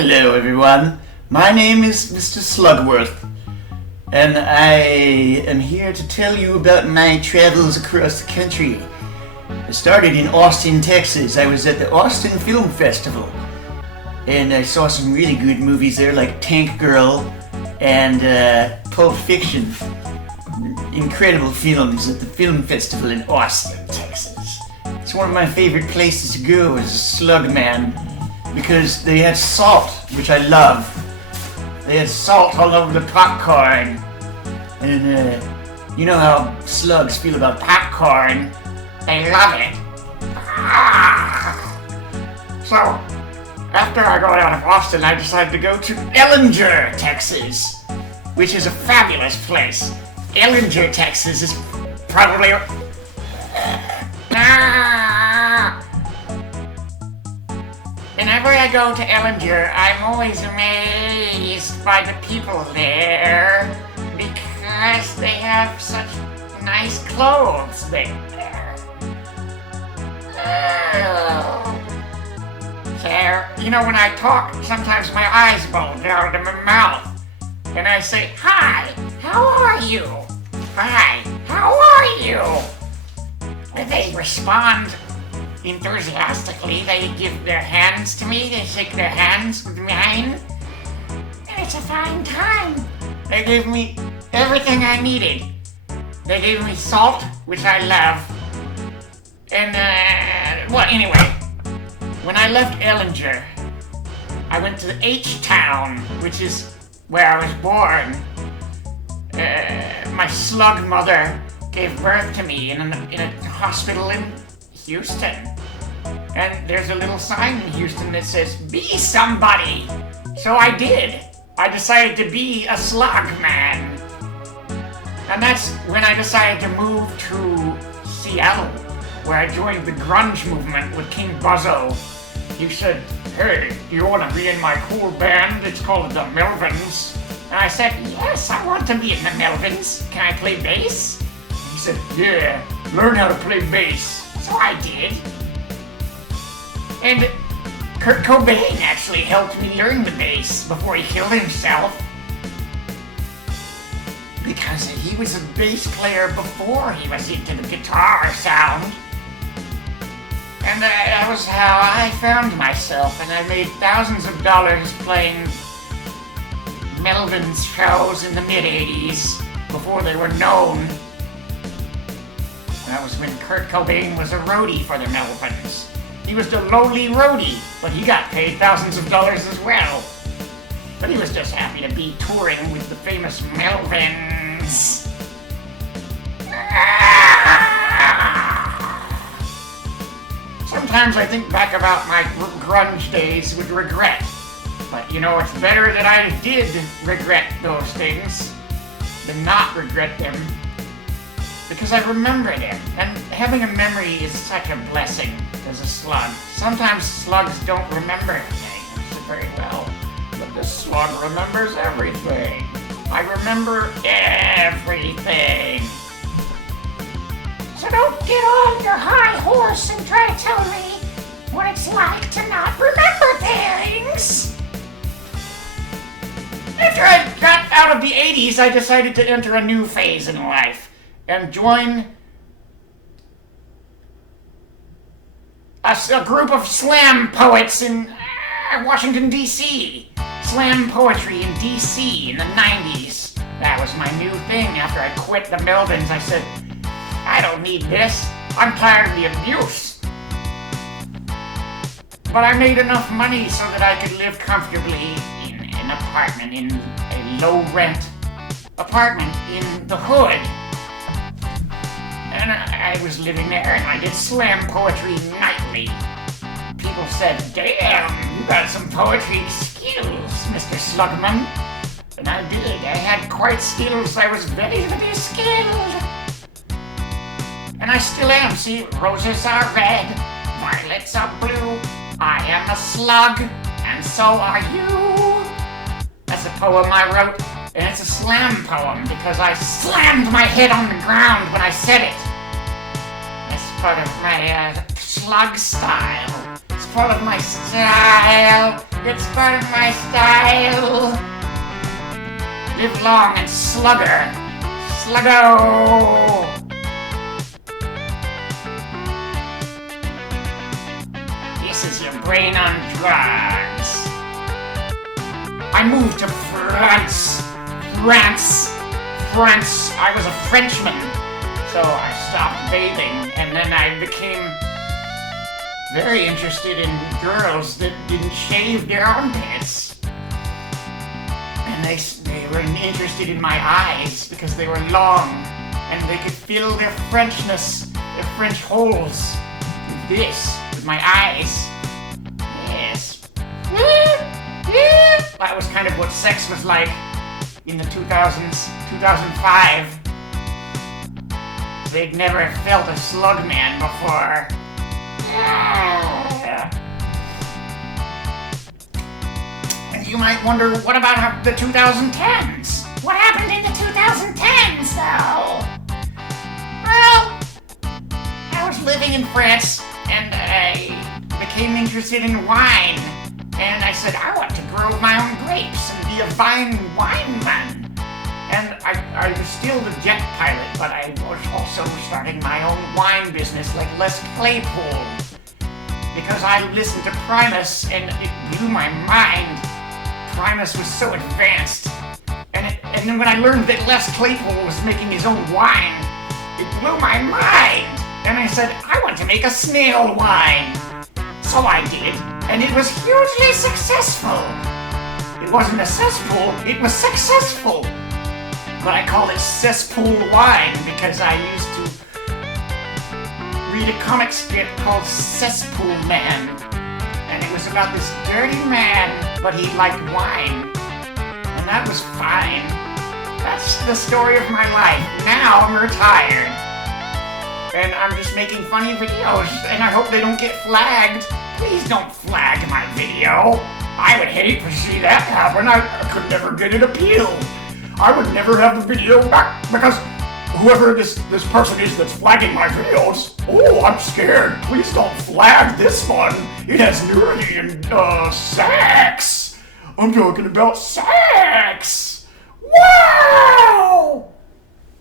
Hello everyone, my name is Mr. Slugworth, and I am here to tell you about my travels across the country. I started in Austin, Texas. I was at the Austin Film Festival, and I saw some really good movies there like Tank Girl and Pulp Fiction. Incredible films at the film festival in Austin, Texas. It's one of my favorite places to go as a slug man, because they had salt, which I love. They had salt all over the popcorn. And you know how slugs feel about popcorn. They love it. So, after I got out of Austin, I decided to go to Ellinger, Texas, which is a fabulous place. Ellinger, Texas is probably... Whenever I go to Ellinger, I'm always amazed by the people there because they have such nice clothes there. So, you know, when I talk, sometimes my eyes bulge out of my mouth, and I say, "Hi, how are you? Hi, how are you?" And they respond enthusiastically. They give their hands to me, they shake their hands with mine, and it's a fine time. They gave me everything I needed. They gave me salt, which I love. And, anyway, when I left Ellinger, I went to H-Town, which is where I was born. My slug mother gave birth to me in a hospital in Houston. And there's a little sign in Houston that says, "Be somebody." So I did. I decided to be a slug man. And that's when I decided to move to Seattle, where I joined the grunge movement with King Buzzo. He said, "Hey, do you want to be in my cool band? It's called the Melvins." And I said, "Yes, I want to be in the Melvins. Can I play bass?" And he said, "Yeah, learn how to play bass." So I did. And Kurt Cobain actually helped me learn the bass before he killed himself. Because he was a bass player before he was into the guitar sound. And that was how I found myself, and I made thousands of dollars playing Melvins shows in the mid-'80s before they were known. That was when Kurt Cobain was a roadie for the Melvins. He was the lowly roadie, but he got paid thousands of dollars as well. But he was just happy to be touring with the famous Melvins. Sometimes I think back about my grunge days with regret. But you know, it's better that I did regret those things than not regret them. Because I remember them, and having a memory is such a blessing as a slug. Sometimes slugs don't remember things very well, but the slug remembers everything. I remember everything. So don't get on your high horse and try to tell me what it's like to not remember things. After I got out of the 80s, I decided to enter a new phase in life and join a group of slam poets in Washington, D.C. Slam poetry in D.C. in the 90s. That was my new thing. After I quit the Melvins, I said, "I don't need this. I'm tired of the abuse." But I made enough money so that I could live comfortably in an apartment, in a low-rent apartment in the hood. And I was living there, and I did slam poetry nightly. People said, "Damn, you got some poetry skills, Mr. Slugman." And I did. I had quite skills. I was very, very skilled. And I still am. See, roses are red, violets are blue. I am a slug, and so are you. That's a poem I wrote, and it's a slam poem because I slammed my head on the ground when I said it. That's part of my slug style. It's part of my style. It's part of my style. Live long and slugger. Sluggo. This is your brain on drugs. I moved to France. I was a Frenchman. So I stopped bathing, and then I became very interested in girls that didn't shave their armpits. And they were interested in my eyes because they were long, and they could feel their Frenchness, their French holes. With my eyes. Yes. That was kind of what sex was like in the 2000s, 2005. They'd never felt a slug man before. And you might wonder, what about the 2010s? What happened in the 2010s, though? Well, I was living in France, and I became interested in wine. And I said, I want to grow my own grapes and be a wine man. And I was still the jet pilot, but I was also starting my own wine business like Les Claypool. Because I listened to Primus and it blew my mind. Primus was so advanced. And then when I learned that Les Claypool was making his own wine, it blew my mind. And I said, I want to make a snail wine. So I did, and it was hugely successful. It wasn't a cesspool, it was successful. But I call it cesspool wine because I used to read a comic strip called Cesspool Man. And it was about this dirty man, but he liked wine. And that was fine. That's the story of my life. Now I'm retired. And I'm just making funny videos, and I hope they don't get flagged. Please don't flag my video. I would hate to see that happen. I could never get it appealed. I would never have the video back because whoever this person is that's flagging my videos, oh, I'm scared. Please don't flag this one. It has nudity and sex. I'm talking about sex. Wow!